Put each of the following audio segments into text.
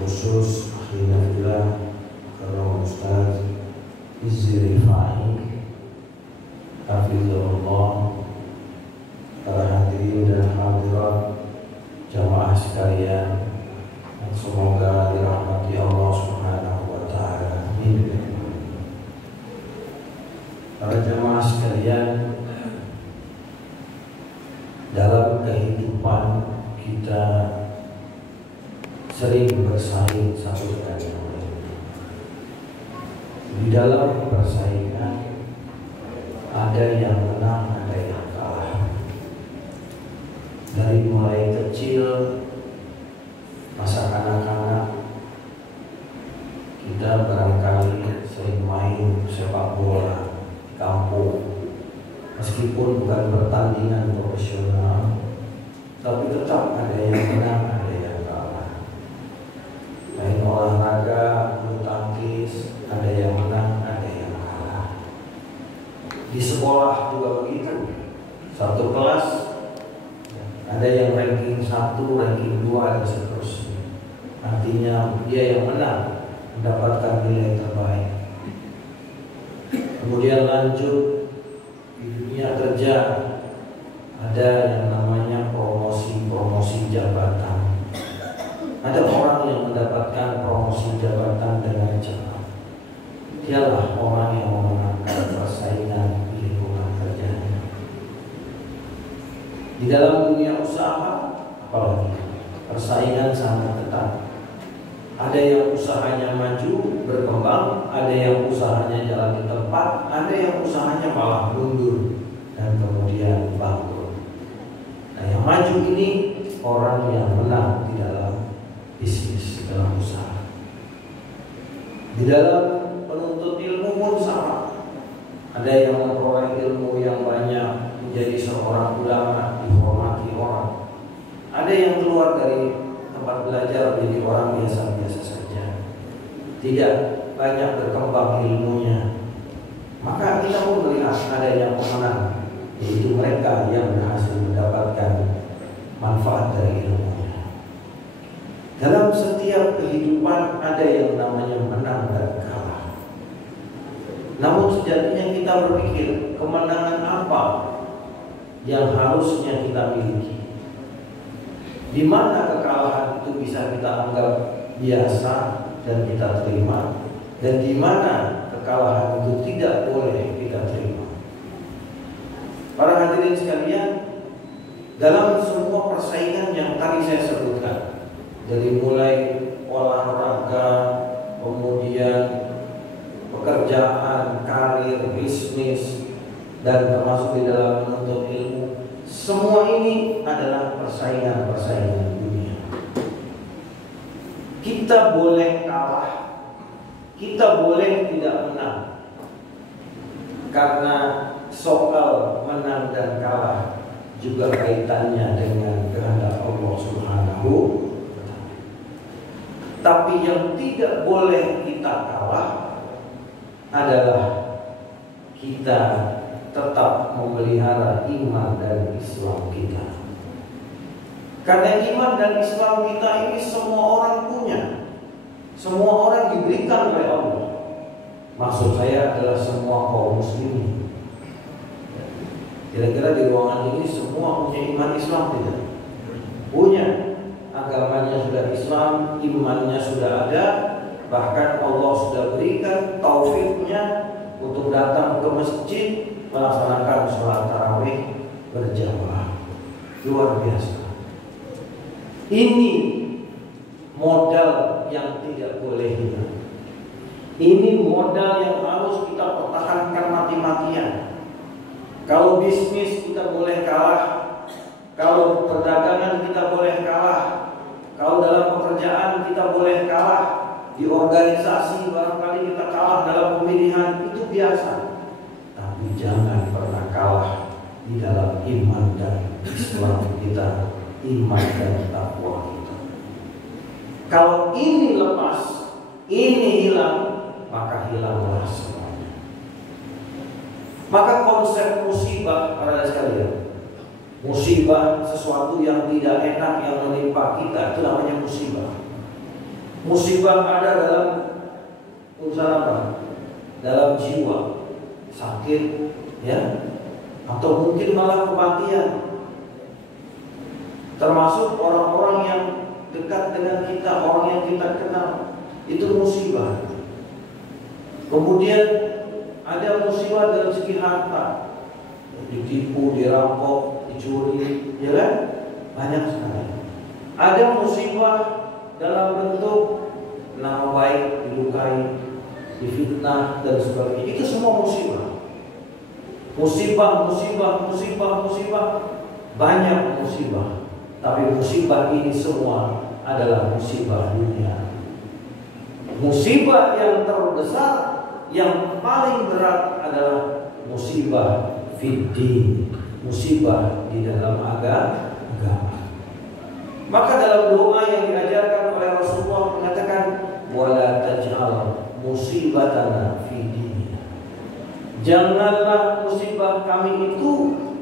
khusus akhirnya fillah karena Ustaz Izzi Rifai hafizahullah, para hadirin dan hadirat jamaah sekalian, semoga dirahmati Allah Subhanahu wa taala. Amin. Para jamaah sekalian, dalam kehidupan kita sering bersaing satu dengan yang lain. Di dalam persaingan ada yang menang, ada yang kalah. Dari mulai kecil, masa kanak-kanak, kita barangkali sering main sepak bola di kampung. Meskipun bukan pertandingan profesional, tapi tetap ada yang menang, ada yang kalah. Main olahraga, bulu tangkis, ada yang menang, ada yang kalah. Di sekolah juga begitu. Satu kelas ada yang ranking 1, ranking 2, dan seterusnya. Artinya dia yang menang, mendapatkan nilai terbaik. Kemudian lanjut di dunia kerja, ada yang namanya promosi jabatan. Ada orang yang mendapatkan promosi jabatan dengan cepat. Dialah orang yang memenangkan persaingan di lingkungan kerjanya. Di dalam dunia usaha, apalagi persaingan sangat ketat. Ada yang usahanya maju, berkembang, ada yang usahanya jalan di tempat, ada yang usahanya malah mundur dan kemudian bangkrut. Nah, yang maju ini orang yang menang di dalam bisnis, dalam usaha. Di dalam penuntut ilmu pun sama. Ada yang memperoleh ilmu yang banyak, menjadi seorang ulama, dihormati orang. Ada yang keluar dari tempat belajar menjadi orang biasa-biasa saja, tidak banyak berkembang ilmunya. Maka kita pun melihat ada yang pemenang, yaitu mereka yang berhasil mendapatkan manfaat dari ilmunya. Dalam setiap kehidupan ada yang namanya menang dan kalah. Namun sejatinya kita berpikir, kemenangan apa yang harusnya kita miliki? Di mana kekalahan itu bisa kita anggap biasa dan kita terima, dan di mana kekalahan itu tidak boleh kita terima. Para hadirin sekalian, dalam semua persaingan yang tadi saya sebutkan, dari mulai olahraga, kemudian pekerjaan, karir, bisnis, dan termasuk di dalam menuntut ilmu, semua ini adalah persaingan dunia. Kita boleh kalah, kita boleh tidak menang, karena soal menang dan kalah juga kaitannya dengan kehendak Allah Subhanahu wa Ta'ala. Tapi yang tidak boleh kita kalah adalah kita tetap memelihara iman dan Islam kita. Karena iman dan Islam kita ini semua orang punya, semua orang diberikan oleh Allah. Maksud saya adalah semua kaum muslimin. Kira-kira di ruangan ini semua punya iman Islam tidak? Punya. Agamanya sudah Islam, imannya sudah ada, bahkan Allah sudah berikan taufiknya untuk datang ke masjid melaksanakan sholat tarawih berjamaah. Luar biasa. Ini modal yang tidak boleh hilang. Ini modal yang harus kita pertahankan mati-matian. Kalau bisnis kita boleh kalah, kalau perdagangan kita boleh kalah, kalau dalam pekerjaan kita boleh kalah, di organisasi barangkali kita kalah dalam pemilihan, itu biasa. Tapi jangan pernah kalah di dalam iman dan Islam kita, iman dan takwa kita. Kalau ini lepas, ini hilang, maka hilanglah semuanya. Maka konsep musibah, para sekalian, musibah sesuatu yang tidak enak yang menimpa kita, itu namanya musibah. Musibah ada dalam urusan apa? Dalam jiwa, sakit, ya, atau mungkin malah kematian. Termasuk orang-orang yang dekat dengan kita, orang yang kita kenal, itu musibah. Kemudian ada musibah dalam segi harta, ditipu, dirampok, dicuri, ya kan? Banyak sekali. Ada musibah dalam bentuk nama baik dilukai, difitnah dan sebagainya. Itu semua musibah. Musibah. Banyak musibah. Tapi musibah ini semua adalah musibah dunia. Musibah yang terbesar, yang paling berat adalah musibah fiddin, musibah di dalam agama. Maka dalam doa yang diajarkan oleh Rasulullah mengatakan, wala taj'al musibatana fi dinina. Janganlah musibah kami itu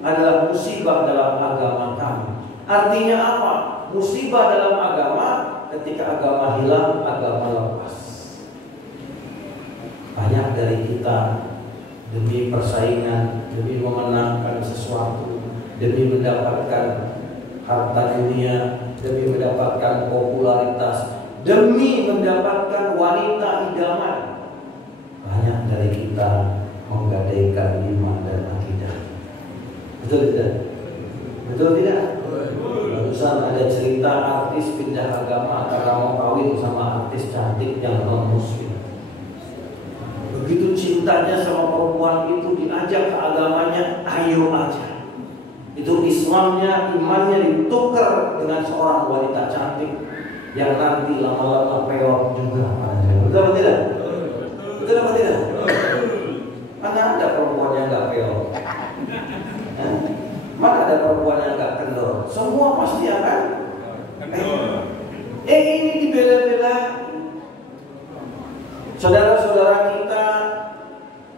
adalah musibah dalam agama kami. Artinya apa? Musibah dalam agama, ketika agama hilang, agama lepas. Banyak dari kita demi persaingan, demi memenangkan sesuatu, demi mendapatkan harta dunia, demi mendapatkan popularitas, demi mendapatkan wanita idaman, banyak dari kita menggadaikan iman dan akidah. Betul tidak? Betul tidak? Barusan ada cerita artis pindah agama karena mau kawin sama artis cantik yang non muslim. Begitu cintanya sama perempuan itu, diajak ke agamanya, ayo aja. Itu Islamnya, imannya ditukar dengan seorang wanita cantik yang nanti lama-lama peot juga. Betul atau tidak? Betul atau tidak? Mana ada perempuan yang gak peot? Mana ada perempuan yang gak kendor? Semua pasti akan ini dibela-bela. Saudara-saudara kita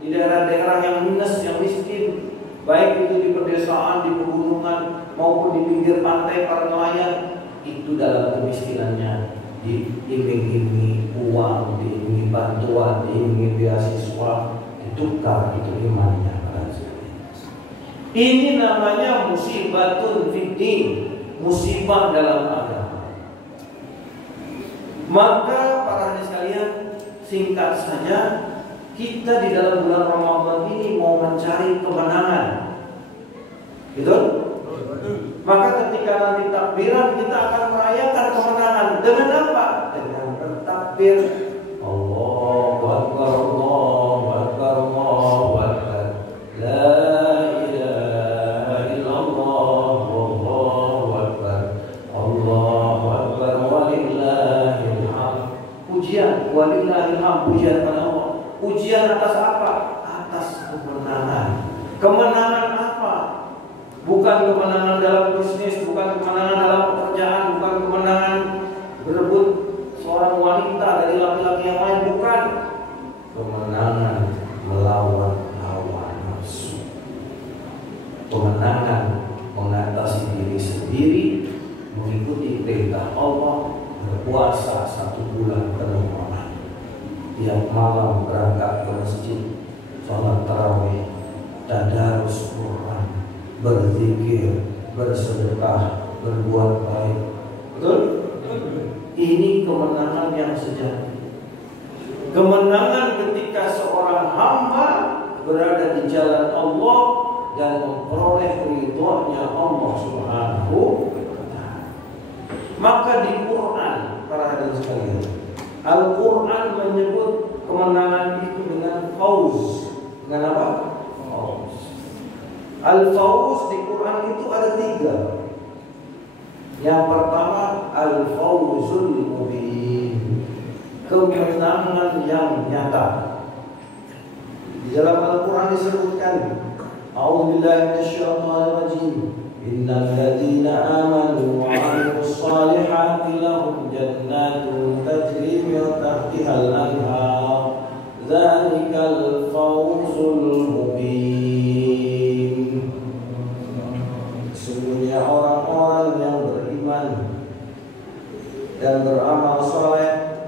di daerah-daerah yang minus, yang miskin, baik itu di pedesaan, di pegunungan, maupun di pinggir pantai para nelayan, itu dalam kemiskinannya diiming-imingi uang, diiming bantuan, diiming beasiswa, ditukar itu imannya. Ini namanya musibatun fiddin, musibah dalam agama. Maka para hadirin sekalian, singkat saja, kita di dalam bulan Ramadan ini mau mencari kemenangan. Betul? Maka ketika nanti takbiran, kita akan merayakan kemenangan. Dengan apa? Dengan bertakbir. Allahu Akbar, Allahu Akbar, Allahu Akbar. La ilaha illallah, Allahu Akbar. Allahu Akbar, walillahil hamd. Pujian, walillahil hamd, pujian pada Allah. Ujian atas apa? Atas kemenangan. Kemenangan apa? Bukan kemenangan dalam bisnis, bukan kemenangan dalam pekerjaan, bukan kemenangan berebut seorang wanita dari laki-laki yang lain, bukan. Kemenangan melawan hawa nafsu. Kemenangan mengatasi diri sendiri, mengikuti perintah Allah, berpuasa 1 bulan penuh. Tiap malam berangkat ke masjid, sholat tarawih, tadarus Quran, berzikir, bersedekah, berbuat baik. Betul? Ini kemenangan yang sejati. Kemenangan ketika seorang hamba berada di jalan Allah dan memperoleh ridhonya Allah Subhanahu wa ta'ala. Maka di Quran, para hadirin sekalian, Al-Quran menyebut kemenangan itu dengan fauz. Dengan apa? Fauz. Al-fauz di Quran itu ada 3. Yang pertama, al-fauzul mubin, kemenangan yang nyata. Di dalam Al-Quran disebutkan, A'udzubillahi minasyaitonir rajim. Innal ladzina amanu wa 'amilus shalihati lahum jannatun tajri min tahtihal anhar. Dzalikal fawzul mubin. Sesungguhnya orang-orang yang beriman dan beramal saleh,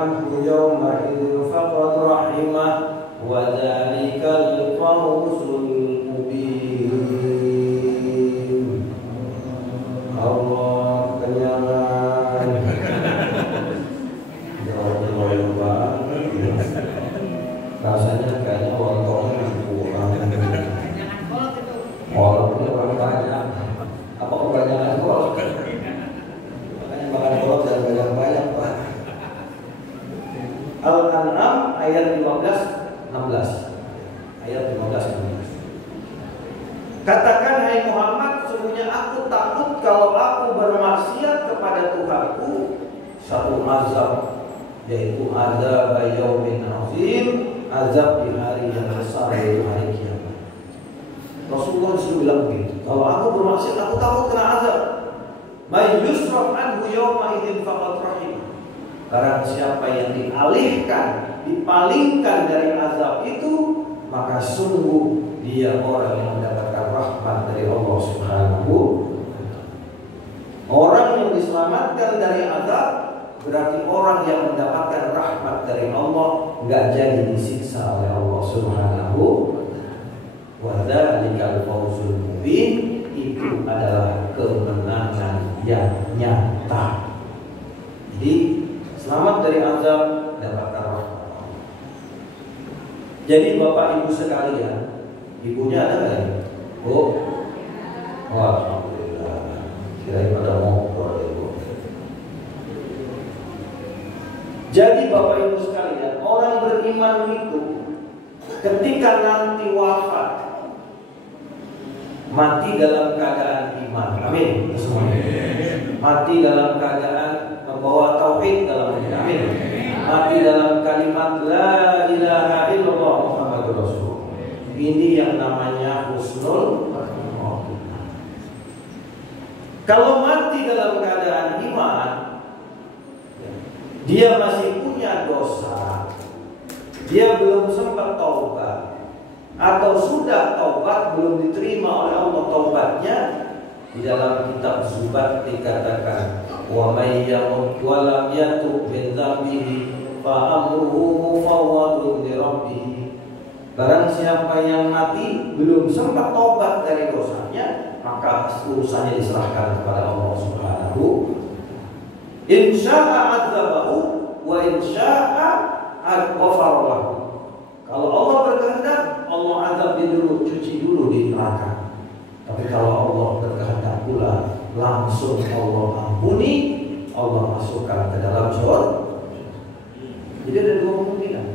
anhu yawma idzin faqad rahimah wa dzalikal fawzul mubin. Allah kenyangan. Jawabnya loyal banget. Rasanya kayaknya lontongnya kurang. Walaupun orang banyak. Apa kebanyakan kolak? Makanya makan kolak dan banyak-banyak, Pak. Al-An'am ayat 15-16. Ayat 15-16. Katakan, hai Muhammad, sesungguhnya aku takut kalau aku bermaksiat kepada Tuhanku satu azab, yaitu azab yaumin azim, azab di hari yang besar, yaitu hari kiamat. Rasulullah disuruh bilang begitu. Kalau aku bermaksiat, aku takut kena azab. May yusraf anhu yawma idzin faqad rahim. Barang siapa yang dialihkan, dipalingkan dari azab itu, maka sungguh dia orang yang mendapatkan rahmat dari Allah Subhanahu. Orang yang diselamatkan dari azab berarti orang yang mendapatkan rahmat dari Allah, nggak jadi disiksa oleh Allah Subhanahu. Wa dzalikal fawzul mubin, itu adalah kemenangan yang nyata. Jadi selamat dari azab, dapatkan rahmat Allah. Jadi Bapak Ibu sekalian, ibunya ada nggak ya? Oh, alhamdulillah. Kirain pada ngobrol ibu. Jadi Bapak Ibu sekalian, orang beriman itu ketika nanti wafat, mati dalam keadaan iman. Amin. Mati dalam keadaan membawa tauhid dalam hati. Amin. Mati dalam kalimat la ilaha illallah Muhammadur Rasul. Ini yang namanya husnul khotimah. Kalau mati dalam keadaan iman, dia masih punya dosa, dia belum sempat taubat, atau sudah taubat belum diterima oleh Allah taubatnya, di dalam kitab Zubat dikatakan, wa may yamut wa lam yatub min dzambihi fa amruhu mufawwadun li rabbih. Barang siapa yang mati belum sempat taubat dari dosanya, maka urusannya diserahkan kepada Allah Subhanahu. In syaa'a 'adzabahu wa in syaa'a ghafara lahu. Kalau Allah berkehendak, Allah azab dia dulu, cuci dulu di neraka. Tapi kalau Allah berkehendak pula, langsung Allah ampuni, Allah masukkan ke dalam surga. Jadi ada dua kemungkinan.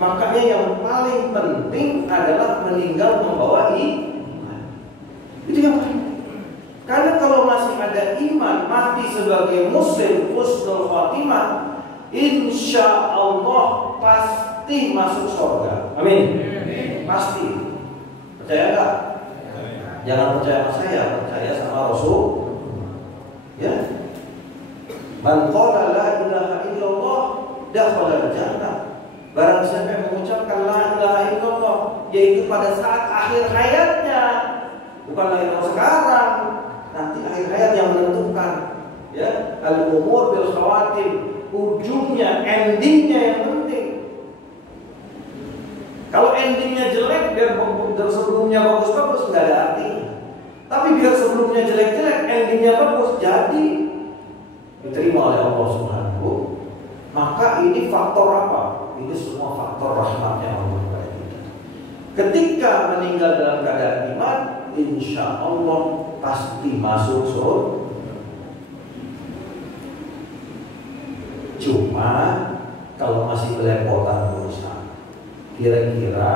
Makanya yang paling penting adalah meninggal membawa iman. Itu yang paling. Karena kalau masih ada iman, mati sebagai muslim husnul khotimah, insya Allah pasti masuk surga. Amin. Pasti. Percaya enggak? Jangan percaya sama saya, percaya sama Rasul. Ya. Man qala la ilaha illallah dakhala jannah. Barang siapa yang mengucapkan la ilaha illallah, yaitu pada saat akhir hayatnya, bukan lagi sekarang, nanti akhir hayat yang menentukan. Ya, al-umur bil khawatim, ujungnya, endingnya yang penting. Kalau endingnya jelek, biar sebelumnya bagus-bagus, nggak ada artinya. Tapi biar sebelumnya jelek-jelek, endingnya bagus, jadi diterima oleh Allah Subhanahu. Maka ini faktor apa? Ini semua faktor rahmatnya Allah kepada kita. Ketika meninggal dalam keadaan iman, insya Allah pasti masuk surga. Cuma kalau masih belepotan berusaha, kira-kira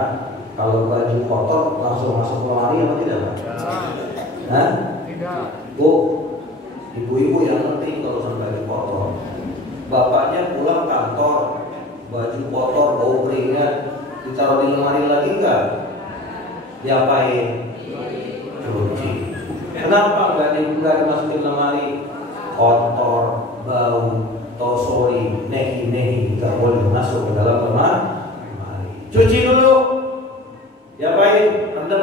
kalau baju kotor langsung masuk lemari apa tidak, Pak? Hah? Tidak. Bu, ibu-ibu yang penting kalau sampai baju kotor. Bapaknya pulang kantor, baju kotor, bau keringat, ditaruh di lemari lagi enggak? Diapain? Cuci. Kenapa enggak dimasukin lemari? Kotor, bau, tosori, nehi, enggak boleh masuk ke dalam lemari. Cuci dulu. Diapain? Rendam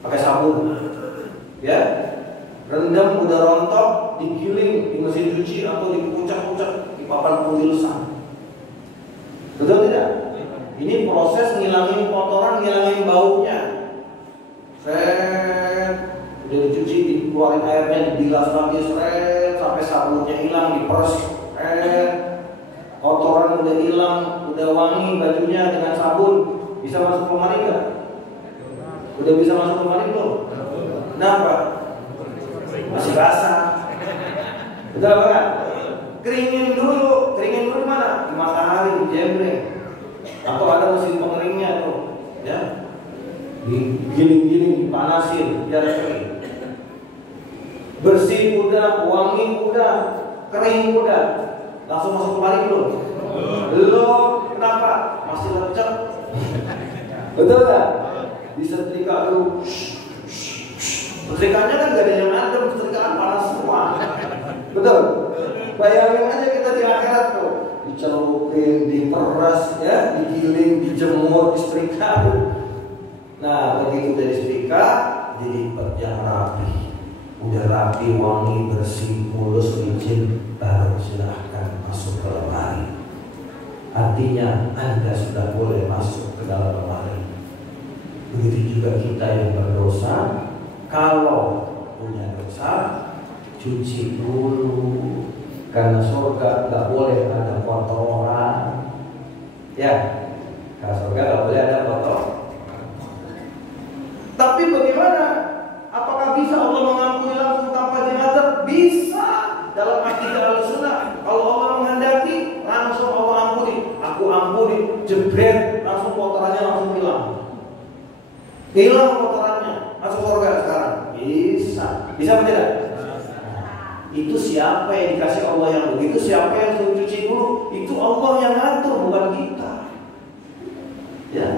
pakai sabun. Ya. Rendam udah rontok, digiling di mesin cuci atau dikucak-kucak, papan penggilusan. Betul tidak? Ini proses ngilangin kotoran, ngilangin baunya. Udah dicuci, dikeluarin airnya, dibilas lagi, sampai sabunnya hilang, diperes, kotoran udah hilang, udah wangi bajunya dengan sabun. Bisa masuk lemari nggak? Udah bisa masuk lemari belum? Kenapa? Masih basah. Betul apa? Keringin dulu di mana? Di matahari, di jembreng. Atau ada mesin pengeringnya tuh, ya. Digiling-giling, dipanasin, biar kering. Bersih udah, wangi udah, kering udah. Langsung masuk lemari belum? Belum. Kenapa? Masih lecek. Betul nggak? Disetrika dulu. Setrikanya kan gak ada yang adem, setrikaan panas semua. Betul? Bayangin aja kita di akhirat tuh, dicelupin, diperas, ya, digiling, dijemur, disetrika. Nah, begitu dari setrika, jadi yang rapi. Udah rapi, wangi, bersih, mulus, licin, baru silahkan masuk ke lemari. Artinya Anda sudah boleh masuk ke dalam lemari. Begitu juga kita yang berdosa. Kalau punya dosa, cuci dulu. Karena surga gak boleh ada kotoran. Ya, karena surga gak boleh ada kotor. Tapi bagaimana? Apakah bisa Allah mengampuni langsung tanpa jenazah? Bisa. Dalam akidah Ahlussunnah, kalau Allah menghendaki, langsung Allah ampuni. Aku ampuni, jebret, langsung kotorannya langsung hilang. Hilang kotorannya, masuk surga sekarang. Bisa. Bisa apa tidak? Itu siapa yang dikasih Allah yang begitu? Siapa yang suruh cuci dulu? Itu Allah yang ngatur, bukan kita. Ya,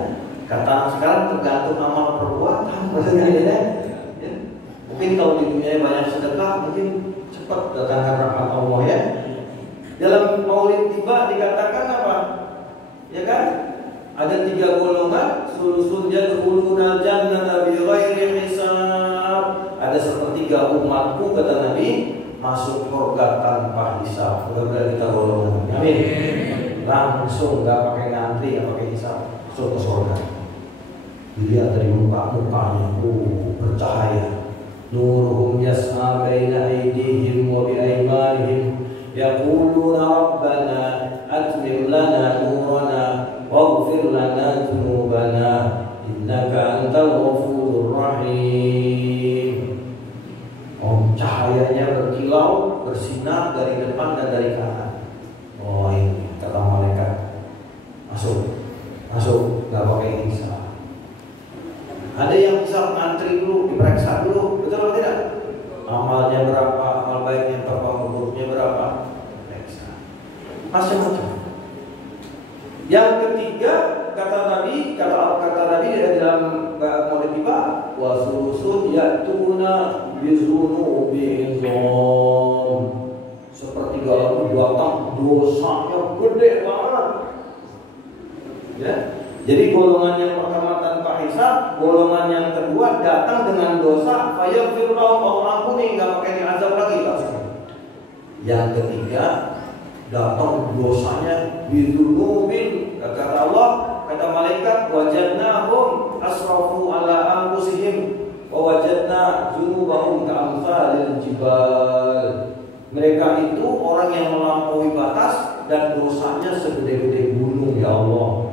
kata sekarang tergantung amal perbuatan. Maksudnya ya. Mungkin kalau di dunia banyak sedekah, mungkin cepat datangkan rahmat Allah ya. Dalam Maulid tiba dikatakan apa? Ya kan? Ada 3 golongan, sulusun yadkhulunal jannata bighairi hisab. Ada sepertiga umatku kata Nabi masuk surga tanpa hisab. Mudah-mudahan kita golongan. Amin. Langsung nggak pakai ngantri, nggak pakai hisab, masuk ke surga. Dilihat dari mukanya, bercahaya. Nuruhum yas'a baina aydihim wa bi aymanihim yaquluna rabbana atmim lana nurana waghfir lana dzunubana innaka antal ghafurur rahim. Cahayanya berkilau, bersinar dari depan dan dari kanan. Oh ini kata malaikat, masuk, nggak pakai hisab. Ada yang bisa ngantri dulu, diperiksa dulu, betul atau tidak? Amalnya berapa, amal baiknya berapa, buruknya berapa, periksa. Macam-macam. Yang ketiga kata Nabi di dalam Maulid tiba, wasulusun ya'tuna bizunubi izom. Sepertiga lalu datang dosanya gede banget. Ya. Jadi golongan yang pertama tanpa hisab, golongan yang kedua datang dengan dosa, fayaghfir lahum, Allah ampuni, enggak pakai diazab lagi langsung. Yang ketiga datang dosanya bidzunubin, kata Allah, kata malaikat, wajadnahum asrafu ala anfusihim wa wajadna dzunubahum ka'amsalil jibal. Mereka itu orang yang melampaui batas dan dosanya segede-gede gunung, ya Allah.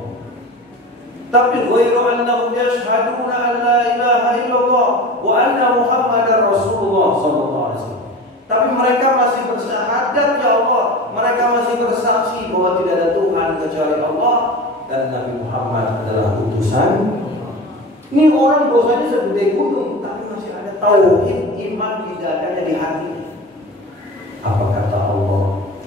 Tapi ghairu annahum yashhaduna an la ilaha illallah wa anna Muhammadar Rasulullah sallallahu alaihi wasallam. Tapi mereka masih bersyahadat, ya Allah. Mereka masih bersaksi bahwa tidak ada Tuhan kecuali Allah dan Nabi Muhammad adalah utusan. Ini orang dosanya segede gunung, tapi masih ada tauhid iman di dadanya, di hatinya. Apa kata Allah?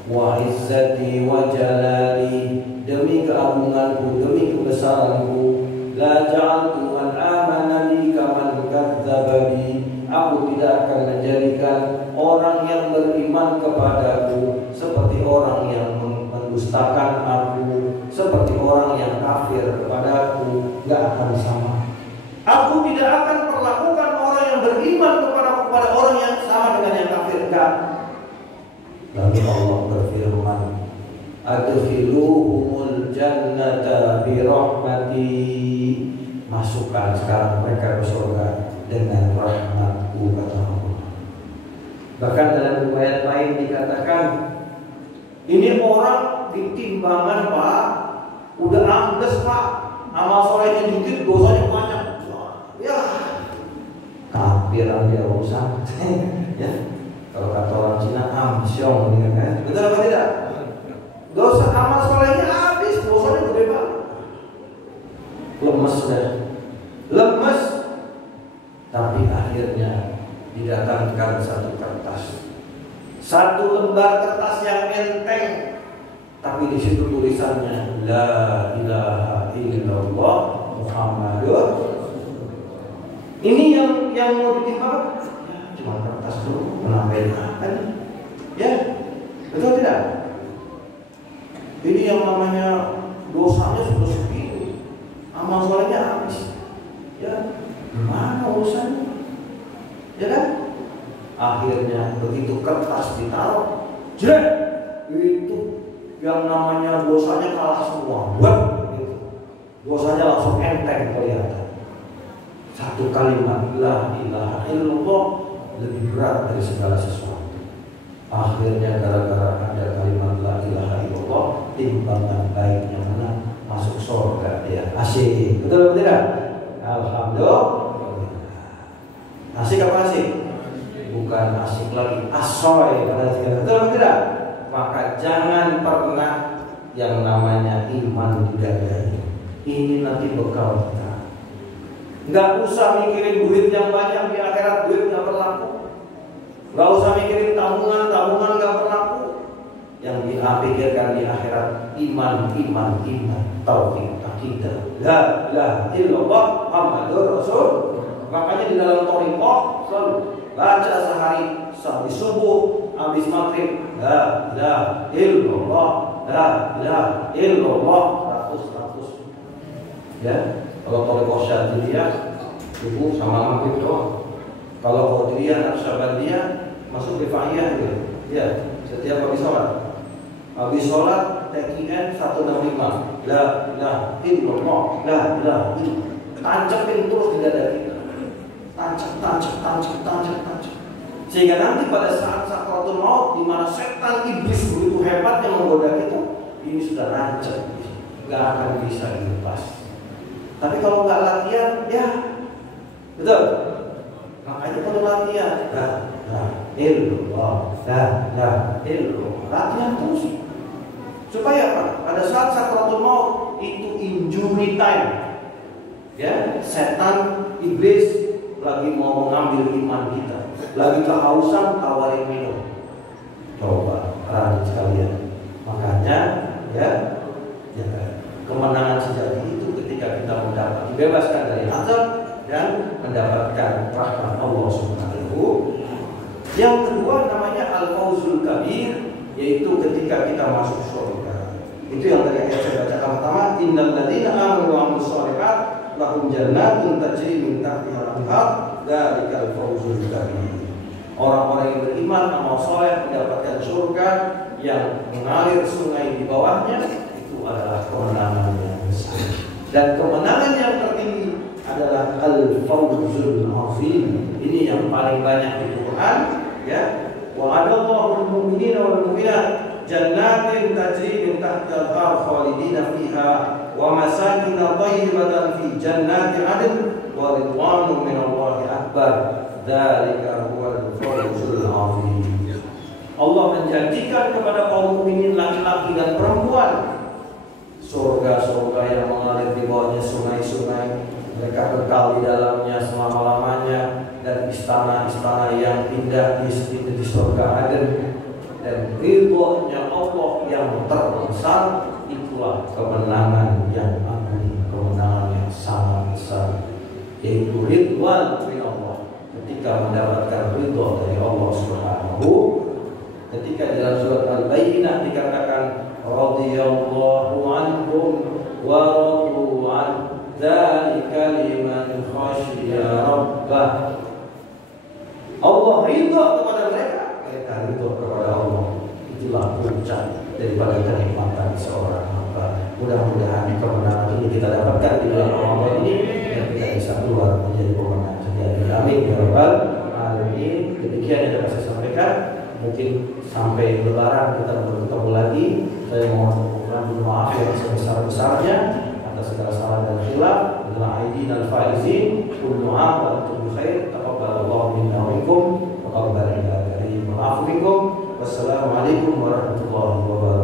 Wa izzati wa jalali, demi keagunganku, demi kebesaranku, la ja'altu man amana bi kaman kadzdzaba bi. Aku tidak akan menjadikan orang yang beriman kepadaku seperti orang yang mendustakan aku, seperti orang yang kafir kepadaku. Gak akan sama. Aku tidak akan perlakukan orang yang beriman kepadaku kepada orang yang sama dengan yang kafir. Enggak. Lalu Allah berfirman, adkhiluhumul jannata bi rahmati, masukkan sekarang mereka ke surga dengan rahmatku, kata Allah. Bahkan dalam riwayat lain dikatakan, ini orang ditimbangan Pak, udah ambles Pak, amal solehnya dikit, dosanya banyak. Ya, kafiran dia rusak. Ya, kalau kata orang Cina amsyong, kan? Betul apa tidak? Dosa amal solehnya habis, dosanya gede banget. Lemes sudah, lemes. Tapi akhirnya didatangkan satu kertas, satu lembar kertas yang enteng, tapi di situ tulisannya La ilaha illallah Muhammadur. Ini yang mau ditimbang, ya, cuma kertas dulu, menambahin kan? Ya, betul tidak? Ini yang namanya dosanya sudah segitu, amal solehnya habis. Ya, gimana urusannya? Ya kan? Akhirnya begitu kertas ditaruh, jelek, itu yang namanya dosanya kalah semua. Wah, gitu. Dosanya langsung enteng kelihatan. Satu kalimat La ilaha illallah lebih berat dari segala sesuatu. Akhirnya gara-gara ada kalimat La ilaha illallah, timbangan baiknya menang, masuk surga dia. Asik, betul atau tidak? Alhamdulillah. Asik apa asik? Bukan asik lagi, asoy. Betul atau tidak? Maka jangan pernah yang namanya iman didadai. Ini nanti bekal kita. Nggak usah mikirin duit yang banyak di akhirat, duit nggak berlaku. Nggak usah mikirin tabungan nggak berlaku. Yang dipikirkan di akhirat iman, tauhid, akidah. La ilaha illallah Muhammadur Rasul. Makanya di dalam thariqah selalu baca sehari sampai subuh, habis maghrib La ilaha illallah, La ilaha illallah 100. Ya. Kalau thariqah Syadziliyah subuh sama maghrib doang. Kalau Qadiriyah Naqsyabandiyah masuk Rifaiyah gitu. Ya, setiap habis sholat. Habis sholat TQN 165. La ilaha illallah, la ilaha illallah. Tancapin terus di dada kita. Tancap. Sehingga nanti pada saat sakaratul maut, di mana setan iblis begitu hebat yang menggoda kita, ini sudah rancang, nggak akan bisa dilepas. Tapi kalau nggak latihan, ya betul. Makanya perlu latihan. Latihan terus. Supaya apa? Pada saat sakaratul maut itu injury time. Ya, setan iblis lagi mau mengambil iman kita, lagi kehausan, tawarin minum. Coba rajin sekalian. Makanya ya kemenangan sejati itu ketika kita mendapat dibebaskan dari azab dan mendapatkan rahmat Allah Subhanahu. Yang kedua namanya al-fauzul kabir, yaitu ketika kita masuk surga. Itu yang tadi saya bacakan pertama, innal ladzina amanu wa amilus shalihat lahum jannatun tajri min tahtiha al-anhar dzalikal fauzul kabir. Orang-orang yang beriman amal saleh mendapatkan surga yang mengalir sungai di bawahnya, itu adalah kemenangan yang besar. Dan kemenangan yang tertinggi adalah al-fawzul azim. Ini yang paling banyak di Quran, ya. Wa adallahu al-mu'minina wal mu'minat jannatin tajri min tahtiha al-anhar khalidina fiha wa masakin thayyibatan fi jannati 'adn wa ridwanun min Allahi akbar. Dzalika huwal fawzul azim. Allah menjanjikan kepada kaum mukminin laki-laki dan perempuan surga-surga yang mengalir di bawahnya sungai-sungai, mereka kekal di dalamnya selama-lamanya, dan istana-istana yang indah di surga Aden, dan ridhonya Allah yang terbesar. Itulah kemenangan yang agung, kemenangan yang sangat besar, yaitu ridwan min Allah. Ketika mendapatkan ridho dari Allah Subhanahu. Ketika dalam surat Al-Bayyinah dikatakan radhiyallahu anhum wa radu an dzalika liman khasyiya rabbah. Allah ridha kepada mereka ridha kepada Allah. Itulah puncak daripada kenikmatan kemenangan ini kita dapatkan di bulan Ramadan ini, dan kita bisa keluar menjadi pemenang sejati. Amin ya rabbal alamin. Demikian yang dapat saya sampaikan. Mungkin sampai Lebaran kita bertemu lagi. Saya mohon maaf yang sebesar-besarnya atas segala salah dan khilaf. Dengan aidin al-faizin, kullu 'am wa antum bi khair. Taqabbalallahu minna wa minkum wa taqabbal ila karim. Wassalamualaikum warahmatullahi wabarakatuh.